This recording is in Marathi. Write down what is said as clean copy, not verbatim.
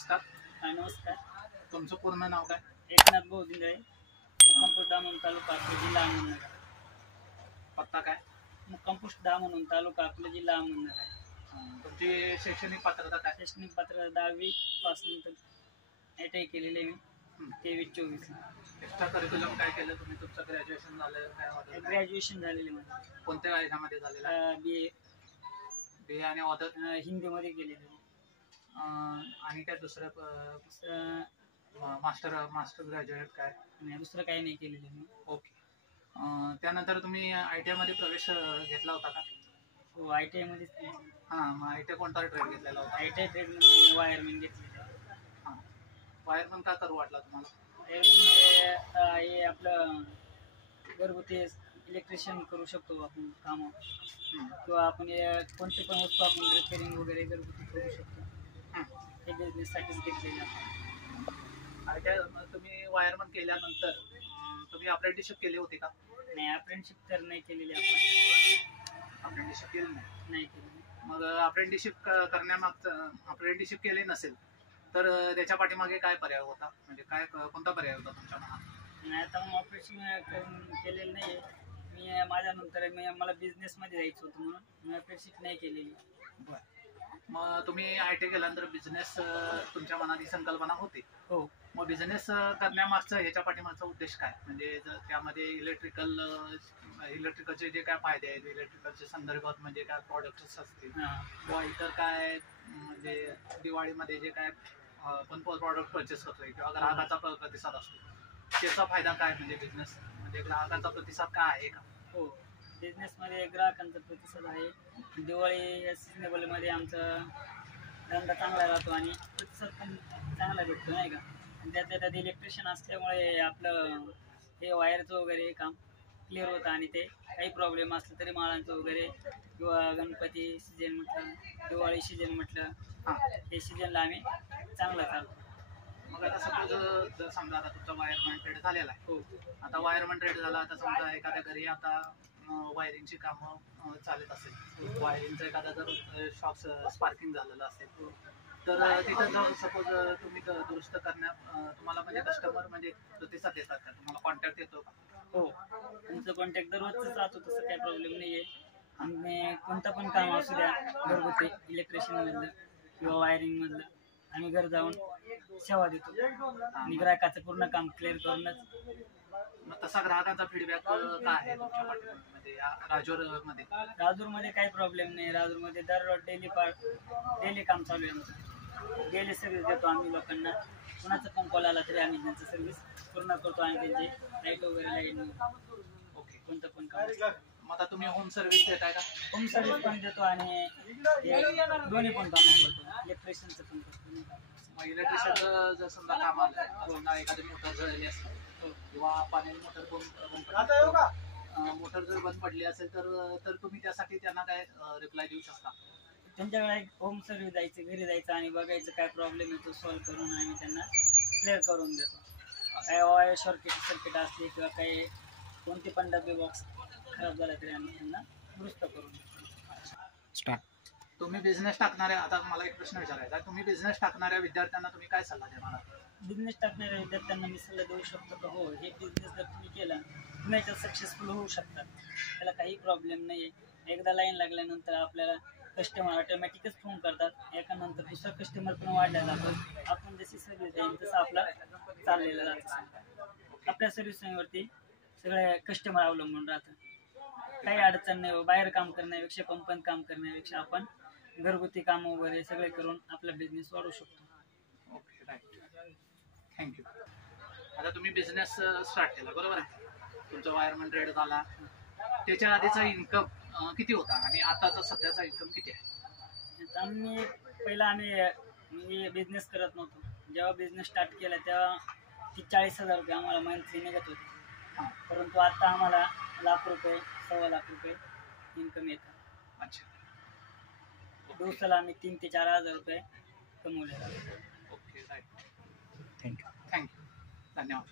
नमस्कार. नमस्कार. तुमचं पूर्ण नाव काय? एकनाथ बोधिंदळे, मुक्कामपोस्ट दामण तालुका आपला जिल्हा अहमदनगर. पत्ता काय? मुक्कामपोस्ट दामण तालुका आपला जिल्हा अहमदनगर. तुमची शैक्षणिक पात्रता काय? शैक्षणिक पात्रता 10वी पास नंतर ITI केलेले मी 23-24. एक्स्ट्रा करिक्युलम काय केलं तुम्ही? तुमचं ग्रॅज्युएशन झालं काय? ग्रॅज्युएशन झालेले माझं. कोणत्या ह्याच्यामध्ये झालेलं? BA आणि ऑदर हिंदीमध्ये केलेले. आणि काय दुसरं मास्टर ग्रॅज्युएट काय? नाही, दुसरं काही नाही केलेलं मी. ओके. त्यानंतर तुम्ही ITI मध्ये प्रवेश घेतला होता का? हो, ITI मध्येच. हां, मग ITI कोणता ट्रेड घेतलेला होता? ITI ट्रेडमध्ये वायरमॅन घेतलेलं. हां, वायरमॅन का करू वाटला तुम्हाला? वायरमॅनमध्ये हे आपलं घरगुती इलेक्ट्रिशियन करू शकतो आपण कामं, किंवा आपण कोणती पण वस्तू आपण रिपेअरिंग वगैरे घरगुती करू शकतो. हे बिझनेससाठीच घेतलेलं आहे. ITI तुम्ही वायरमॅन केल्यानंतर तुम्ही अप्रेंटिसशिप केली होती का? नाही, अप्रेंटिसशिप तर नाही केलेली आपण. अप्रेंटिसशिप केली नाही केलेली. मग अप्रेंटिसशिप करण्यामागचं अप्रेंटिसशिप केली नसेल तर त्याच्या पाठीमागे काय पर्याय होता? म्हणजे काय कोणता पर्याय होता तुमच्या मनात? नाही, आता मग ऑपरेशन केलेलं नाही. मी माझ्यानंतर मला बिझनेसमध्ये जायचं होतं म्हणून मी अप्रेंटिसशिप नाही केलेली. बरं. मग तुम्ही ITI केल्यानंतर बिझनेस तुमच्या मनात ही संकल्पना होती. हो. मग बिझनेस करण्यामागचं ह्याच्या पाठीमागचा उद्देश काय? म्हणजे त्यामध्ये इलेक्ट्रिकलचे जे काय फायदे आहेत, इलेक्ट्रिकलच्या संदर्भात म्हणजे काय प्रॉडक्ट्स असतील किंवा इतर काय, म्हणजे दिवाळीमध्ये जे काय आपण प्रॉडक्ट परचेस करतोय किंवा ग्राहकाचा प्रतिसाद असतो, त्याचा फायदा काय? म्हणजे बिझनेस म्हणजे ग्राहकांचा प्रतिसाद काय आहे का? हो, बिझनेसमध्ये ग्राहकांचा प्रतिसाद आहे. दिवाळी या सिजनेबलमध्ये आमचा धंदा चांगला राहतो आणि प्रतिसाद पण चांगला भेटतो, नाही का? आणि त्यातल्या त्यात इलेक्ट्रिशियन असल्यामुळे आपलं हे वायरचं वगैरे काम क्लिअर होतं आणि ते काही प्रॉब्लेम असलं तरी माळांचं वगैरे किंवा गणपती सीजन म्हटलं, दिवाळी सीजन म्हटलं, हे सीजनला आम्ही चांगला चालतो. मग आता सपोज जर समजा आता तुमचा वायरमॅन ट्रेड झालेला आहे. हो. आता वायरमॅन ट्रेड झाला, आता समजा एखाद्या घरी आता वायरिंगची कामं चालत असेल, वायरिंगचं एखादा जर शॉक स्पार्किंग झालेलं असेल तर तिथं जर सपोज तुम्ही दुरुस्त तुम्हाला म्हणजे कस्टमर म्हणजे प्रतिसाद देतात का? तुम्हाला कॉन्टॅक्ट येतो का? हो, तुमचं कॉन्टॅक्ट दररोजच राहतो, तसं काही प्रॉब्लेम नाही आहे. आणि कोणतं पण काम असू द्या, घरगुती इलेक्ट्रिशियनमधलं किंवा वायरिंगमधलं, आम्ही घर जाऊन सेवा देतो आणि ग्राहकाचं पूर्ण काम क्लिअर करूनच. मग तसा ग्राहकांचा फीडबॅक काय आहे तुमच्या पाठीमागे? म्हणजे या राजूरमध्ये काही प्रॉब्लेम नाही. राजूरमध्ये डेली काम चालू आहे आमचं. डेली सर्व्हिस देतो आम्ही लोकांना. कुणाचं पण कॉल आला तरी आम्ही त्यांचं सर्व्हिस पूर्ण करतो आणि त्यांचे लाईट वगैरे लाईट ओके कोणतं पण काम. मग आता तुम्ही होम सर्व्हिस देताय का? होम सर्व्हिस पण देतो आणि दोन्ही पण कामं करतो. इलेक्ट्रिशियनचं पण करतो. मग इलेक्ट्रिशियनचं जर समजा काम आलं, एखादी मोटर जळली असेल किंवा पाण्याची मोटर जर बंद पडली असेल तर तुम्ही त्यासाठी त्यांना काय रिप्लाय देऊ शकता? त्यांच्याकडे होम सर्व्हिस जायचं, घरी जायचं आणि बघायचं काय प्रॉब्लेम आहे तो सॉल्व्ह करून आम्ही त्यांना क्लिअर करून देतो. काय वायर सर्किट असले किंवा काही कोणते पण डबे बॉक्स खराब झाला तरी आम्ही त्यांना दुरुस्त करून देतो. तुम्ही बिझनेस टाकणाऱ्या, आता मला एक प्रश्न विचारायचा आहे, तुम्ही बिझनेस टाकणाऱ्या विद्यार्थ्यांना तुम्ही काय सल्ला देणार? बिझनेस टाकणाऱ्या विद्यार्थ्यांना मी सल्ला देऊ शकतो का? हो, हे बिझनेस जर तुम्ही केला तुम्ही याच्यात सक्सेसफुल होऊ शकतात. त्याला काही प्रॉब्लेम नाही आहे. एकदा लाईन लागल्यानंतर आपल्याला कस्टमर ऑटोमॅटिकच फोन करतात. एकानंतर दुसरा कस्टमर पण वाढला जातो. आपण जशी सर्व्हिस देईल तसं आपला चाललेलं राहतं. आपल्या सर्व्हिसिंगवरती सगळे कस्टमर अवलंबून राहतात. काही अडचण नाही. बाहेर काम करण्यापेक्षा, कंपनीत काम करण्यापेक्षा आपण घरगुती काम वगैरे सगळे करून आपला बिझनेस वाढवू शकतो. Okay, right, thank you. आता तुम्ही बिझनेस स्टार्ट केला, बरोबर आहे? तुमचा वायरमॅन ट्रेड झाला, त्याच्या आधीचा इन्कम किती होता आणि आताचा सध्याचा इन्कम किती आहे? आम्ही बिझनेस करत नव्हतो. जेव्हा बिझनेस स्टार्ट केला तेव्हा 40,000 रुपये आम्हाला मंथली निघत होते. परंतु आता आम्हाला लाख रुपये, 1.25 लाख रुपये इन्कम येतं. अच्छा. दिवसाला आम्ही 3,000 ते 4,000 रुपये कमवले जातात. ओके, राईट, थँक्यू, धन्यवाद.